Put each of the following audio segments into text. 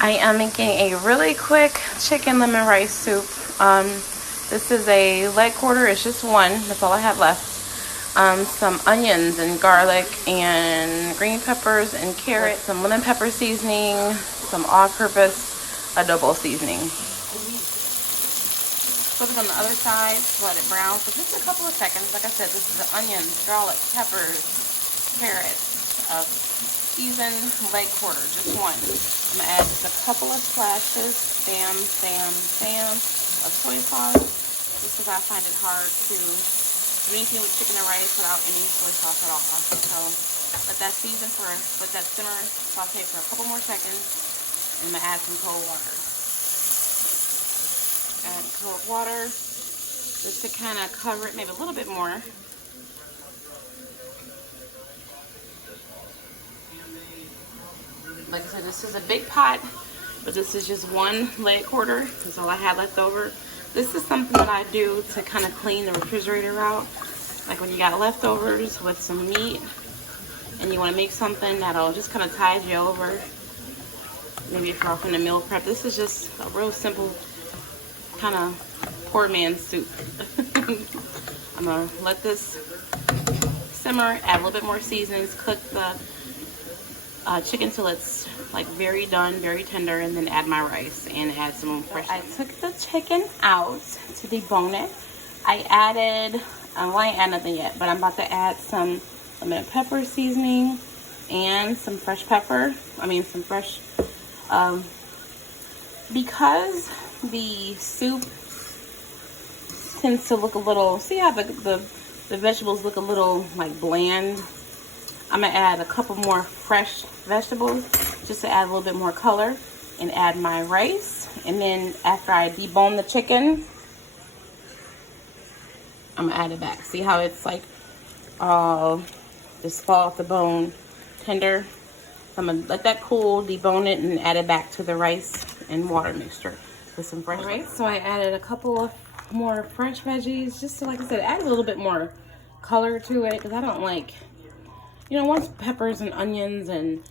I am making a really quick chicken lemon rice soup. This is a leg quarter. It's just one. That's all I have left. Some onions and garlic and green peppers and carrots, some lemon pepper seasoning, some all-purpose adobo seasoning. Flip it on the other side, let it brown for just a couple of seconds. Like I said, this is the onions, garlic, peppers, carrots, seasoned leg quarter, just one. I'm gonna add just a couple of splashes, bam, bam, bam, of soy sauce, just because I find it hard to do anything with chicken and rice without any soy sauce at all. So let that season for, let that simmer, saute for a couple more seconds, and I'm gonna add some cold water. Add cold water just to kind of cover it, maybe a little bit more. Like I said, this is a big pot, but this is just one leg quarter. That's all I had left over. This is something that I do to kind of clean the refrigerator out. Like when you got leftovers with some meat and you want to make something that'll just kind of tide you over. Maybe if you're off in a meal prep. This is just a real simple kind of poor man's soup. I'm going to let this simmer, add a little bit more seasonings, cook the chicken till it's like very done, very tender, and then add my rice and add some fresh. I took the chicken out to debone it. I added, well, I ain't add nothing yet, but I'm about to add some lemon pepper seasoning and some fresh pepper. Some fresh, because the soup tends to look a little, see how the vegetables look a little like bland? I'm gonna add a couple more fresh vegetables just to add a little bit more color, and add my rice. And then after I debone the chicken, I'm gonna add it back. See how it's like just fall off the bone, tender. So I'm gonna let that cool, debone it, and add it back to the rice and water mixture with some fresh rice. So I added a couple of more fresh veggies just to, like I said, add a little bit more color to it, because I don't like, once peppers and onions and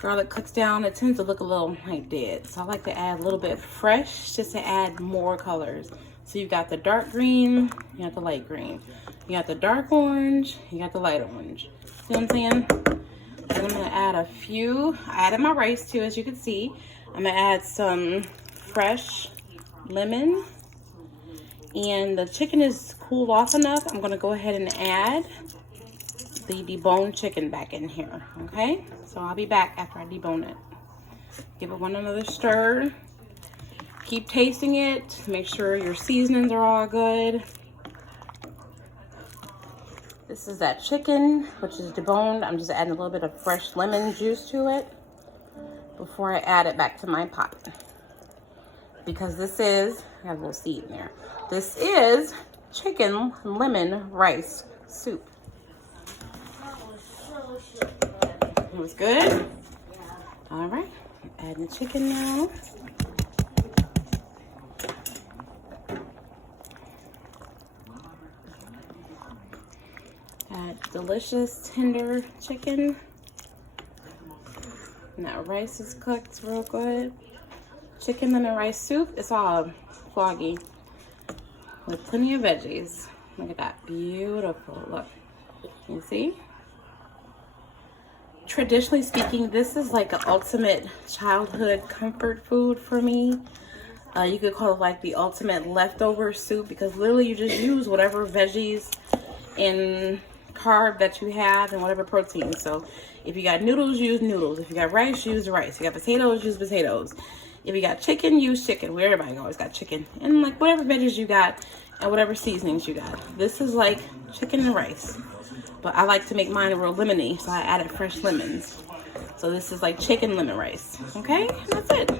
garlic cooks down, it tends to look a little like dead. So I like to add a little bit fresh just to add more colors. So you got the dark green, you got the light green, you got the dark orange, you got the light orange. See what I'm saying? And I'm gonna add a few. I added my rice too, as you can see. I'm gonna add some fresh lemon. And the chicken is cooled off enough. I'm gonna go ahead and add the deboned chicken back in here, okay? So I'll be back after I debone it. Give it one another stir. Keep tasting it. Make sure your seasonings are all good. This is that chicken, which is deboned. I'm just adding a little bit of fresh lemon juice to it before I add it back to my pot. Because this is, I have a little seed in there. This is chicken lemon rice soup. It was good. All right, adding the chicken now. Add delicious tender chicken. And that rice is cooked real good. Chicken lemon rice soup. It's all foggy with plenty of veggies. Look at that, beautiful. Look, you see? Traditionally speaking, this is like an ultimate childhood comfort food for me. You could call it like the ultimate leftover soup, because literally you just use whatever veggies and carb that you have and whatever protein. So if you got noodles, use noodles. If you got rice, use rice. If you got potatoes, use potatoes. If you got chicken, use chicken. Where everybody always got chicken. And like whatever veggies you got and whatever seasonings you got. This is like chicken and rice. But I like to make mine real lemony, so I added fresh lemons. So this is like chicken lemon rice. Okay, that's it.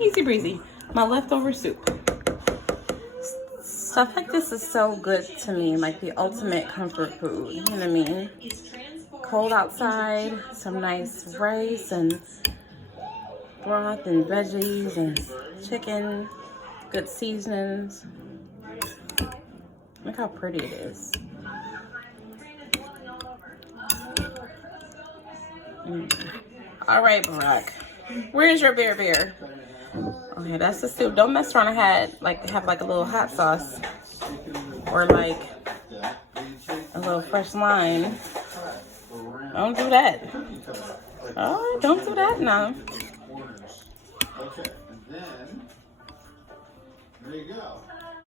Easy breezy. My leftover soup. Stuff like this is so good to me, like the ultimate comfort food. You know what I mean? Cold outside, some nice rice and broth and veggies and chicken, good seasonings. Look how pretty it is. All right, Barack. Where's your beer? Okay, that's the soup. Don't mess around and have like a little hot sauce or like a little fresh lime. Don't do that. Oh, don't do that now. Okay, and then there you go.